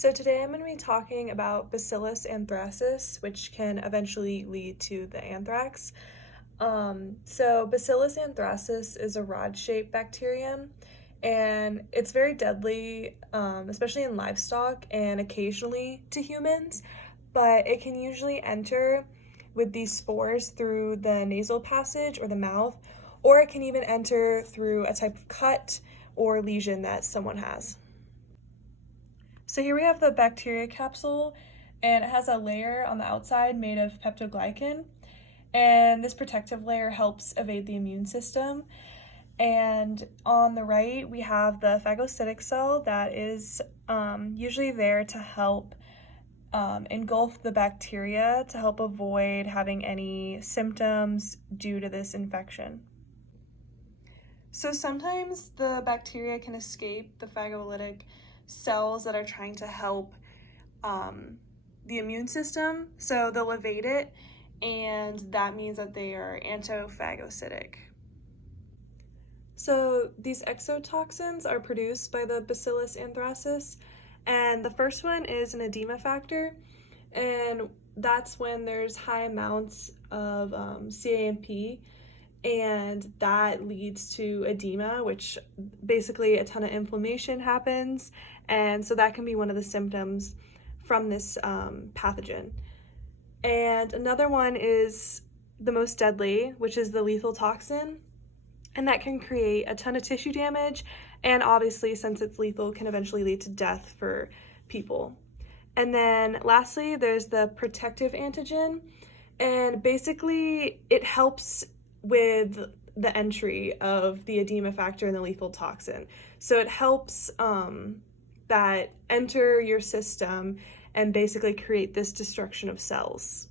So today I'm going to be talking about Bacillus anthracis, which can eventually lead to the anthrax. So Bacillus anthracis is a rod-shaped bacterium, and it's very deadly, especially in livestock and occasionally to humans, but it can usually enter with these spores through the nasal passage or the mouth, or it can even enter through a type of cut or lesion that someone has. So here we have the bacteria capsule, and it has a layer on the outside made of peptoglycan, and this protective layer helps evade the immune system. And on the right, we have the phagocytic cell that is usually there to help engulf the bacteria to help avoid having any symptoms due to this infection. So sometimes the bacteria can escape the phagolytic cells that are trying to help the immune system, so they'll evade it, and that means that they are antiphagocytic. So these exotoxins are produced by the Bacillus anthracis, and the first one is an edema factor, and that's when there's high amounts of CAMP, and that leads to edema, which basically a ton of inflammation happens, and so that can be one of the symptoms from this pathogen. And another one is the most deadly, which is the lethal toxin, and that can create a ton of tissue damage, and obviously, since it's lethal, can eventually lead to death for people. And then lastly, there's the protective antigen, and basically it helps with the entry of the edema factor and the lethal toxin. So it helps that enter your system and basically create this destruction of cells.